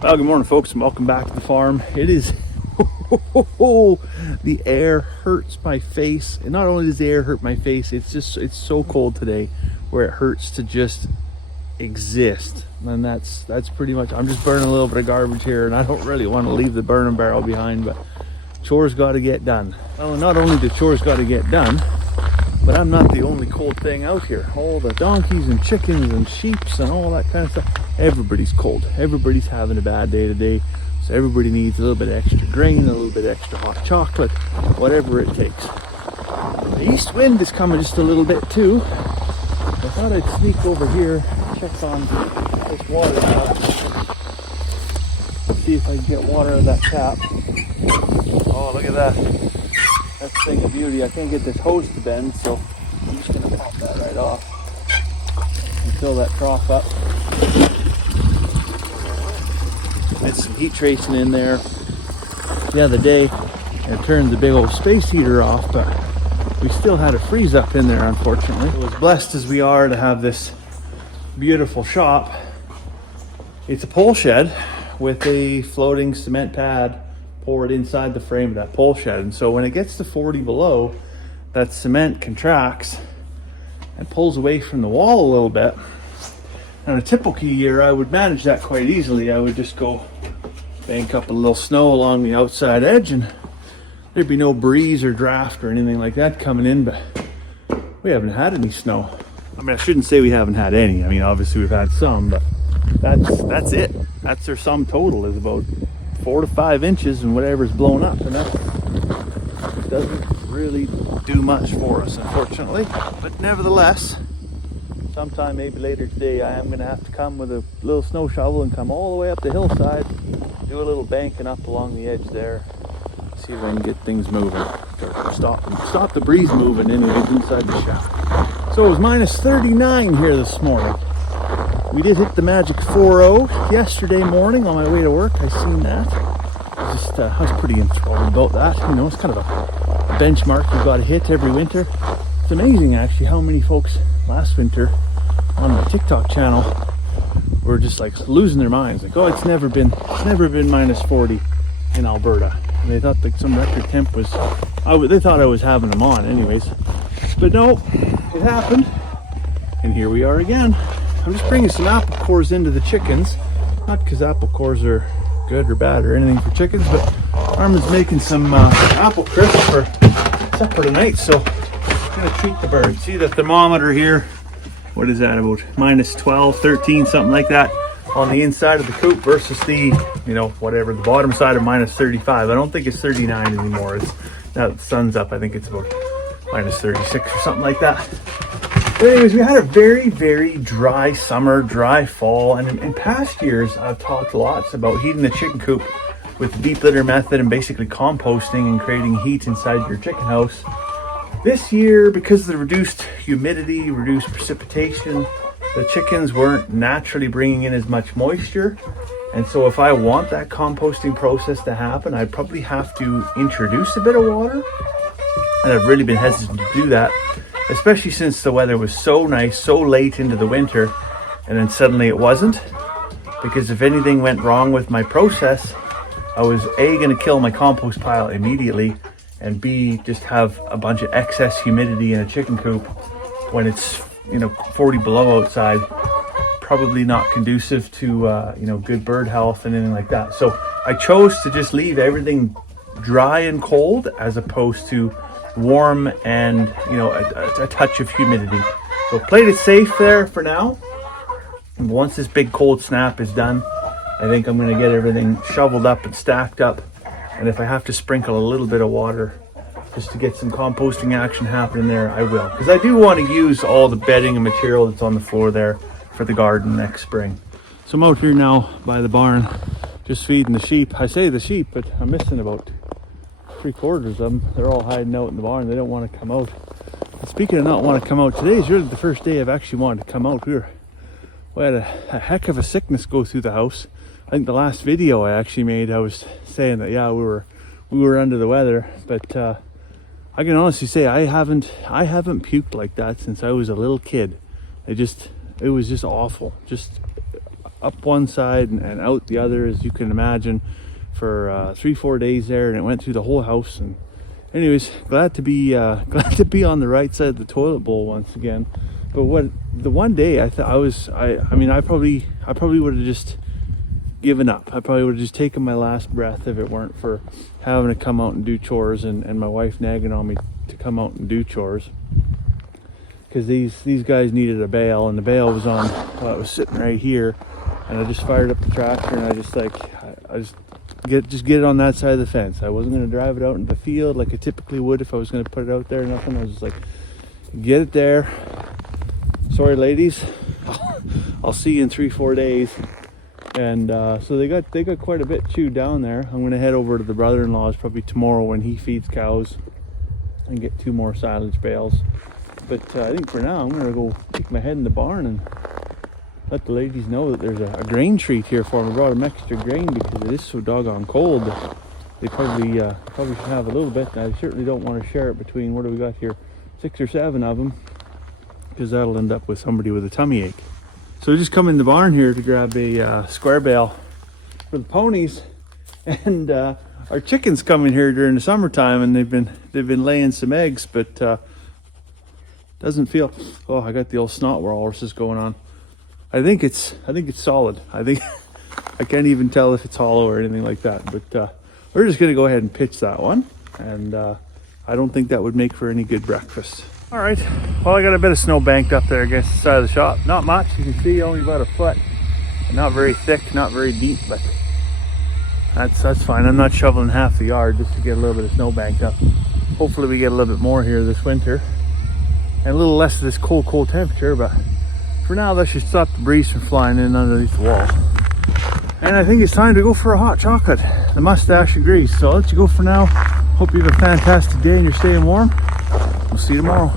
Well, good morning, folks, and welcome back to the farm. It is the air hurts my face, and not only does the air hurt my face, it's so cold today where it hurts to just exist. And that's pretty much. I'm just burning a little bit of garbage here, and I don't really want to leave the burning barrel behind, but chores got to get done. Well, not only do chores got to get done, but I'm not the only cold thing out here. All the donkeys and chickens and sheeps and all that kind of stuff. Everybody's cold. Everybody's having a bad day today. So everybody needs a little bit of extra grain, a little bit of extra hot chocolate, whatever it takes. The east wind is coming just a little bit too. I thought I'd sneak over here, check on this water tap. See if I can get water out of that tap. Oh, look at that. That's a thing of beauty. I can't get this hose to bend, so I'm just going to pop that right off and fill that trough up. Had some heat tracing in there the other day, and turned the big old space heater off, but we still had a freeze up in there, unfortunately. So as blessed as we are to have this beautiful shop, it's a pole shed with a floating cement pad poured inside the frame of that pole shed. And so when it gets to 40 below, that cement contracts and pulls away from the wall a little bit. On a typical year, I would manage that quite easily. I would just go bank up a little snow along the outside edge, and there'd be no breeze or draft or anything like that coming in, but we haven't had any snow. I mean, I shouldn't say we haven't had any. I mean, obviously we've had some, but that's it. That's their sum total, is about 4 to 5 inches and whatever's blown up, and that doesn't really do much for us, unfortunately. But nevertheless, sometime maybe later today, I am going to have to come with a little snow shovel and come all the way up the hillside, do a little banking up along the edge there, see if I can get things moving, or stop the breeze moving anyways inside the shaft. So it was minus 39 here this morning. We did hit the magic 40 yesterday morning on my way to work. I seen that. I was pretty enthralled about that. You know, it's kind of a benchmark you've got to hit every winter. It's amazing actually how many folks last winter on the TikTok channel were just like losing their minds. Like, oh, it's never been minus 40 in Alberta. And they thought like some record temp was, they thought I was having them on anyways. But no, it happened. And here we are again. I'm just bringing some apple cores into the chickens. Not because apple cores are good or bad or anything for chickens, but Armin's making some apple crisp for supper tonight, so I'm going to treat the birds. See the thermometer here? What is that, about minus 12, 13, something like that on the inside of the coop versus the, you know, whatever, the bottom side of minus 35. I don't think it's 39 anymore. It's, now the sun's up, I think it's about minus 36 or something like that. But anyways, we had a very, very dry summer, dry fall, and in past years, I've talked lots about heating the chicken coop with the deep litter method and basically composting and creating heat inside your chicken house. This year, because of the reduced humidity, reduced precipitation, the chickens weren't naturally bringing in as much moisture. And so if I want that composting process to happen, I'd probably have to introduce a bit of water. And I've really been hesitant to do that, especially since the weather was so nice, so late into the winter, and then suddenly it wasn't. Because if anything went wrong with my process, I was A, going to kill my compost pile immediately, and B, just have a bunch of excess humidity in a chicken coop when it's, you know, 40 below outside. Probably not conducive to, you know, good bird health and anything like that. So I chose to just leave everything dry and cold as opposed to warm and, you know, a touch of humidity. So played it safe there for now. And once this big cold snap is done, I think I'm going to get everything shoveled up and stacked up. And if I have to sprinkle a little bit of water just to get some composting action happening there, I will. Because I do want to use all the bedding and material that's on the floor there for the garden next spring. So I'm out here now by the barn, just feeding the sheep. I say the sheep, but I'm missing about 3/4 of them. They're all hiding out in the barn. They don't want to come out. And speaking of not want to come out, today is really the first day I've actually wanted to come out here. We had a heck of a sickness go through the house. I think the last video I actually made, I was saying that, yeah, we were under the weather, but I can honestly say I haven't puked like that since I was a little kid. It was just awful. Just up one side and out the other, as you can imagine, for 3-4 days there, and it went through the whole house. And anyways, glad to be on the right side of the toilet bowl once again. But the one day I mean I probably would have just given up. I probably would have just taken my last breath if it weren't for having to come out and do chores, and my wife nagging on me to come out and do chores, because these guys needed a bale, and the bale was on, well, it was sitting right here, and I just fired up the tractor, and I just get it on that side of the fence. I wasn't going to drive it out into the field like I typically would if I was going to put it out there or nothing. I was just like, get it there. Sorry ladies, I'll see you in 3-4 days. And so they got quite a bit chewed down there. I'm going to head over to the brother-in-law's probably tomorrow when he feeds cows and get 2 more silage bales. But I think for now I'm going to go stick my head in the barn and let the ladies know that there's a grain treat here for them. I brought them extra grain because it is so doggone cold. They probably should have a little bit, and I certainly don't want to share it between, what do we got here, 6 or 7 of them, because that'll end up with somebody with a tummy ache. So we just come in the barn here to grab a square bale for the ponies, and our chickens come in here during the summertime, and they've been laying some eggs, but doesn't feel. Oh, I got the old snot walruses going on. I think it's solid. I can't even tell if it's hollow or anything like that. But we're just gonna go ahead and pitch that one, and I don't think that would make for any good breakfast. All right, well, I got a bit of snow banked up there against the side of the shop. Not much, you can see, only about a foot. Not very thick, not very deep, but that's fine. I'm not shoveling half the yard just to get a little bit of snow banked up. Hopefully we get a little bit more here this winter, and a little less of this cold temperature, but for now that should stop the breeze from flying in underneath the wall. And I think it's time to go for a hot chocolate, the mustache agrees. So I'll let you go for now. Hope you have a fantastic day and you're staying warm. We'll see you tomorrow.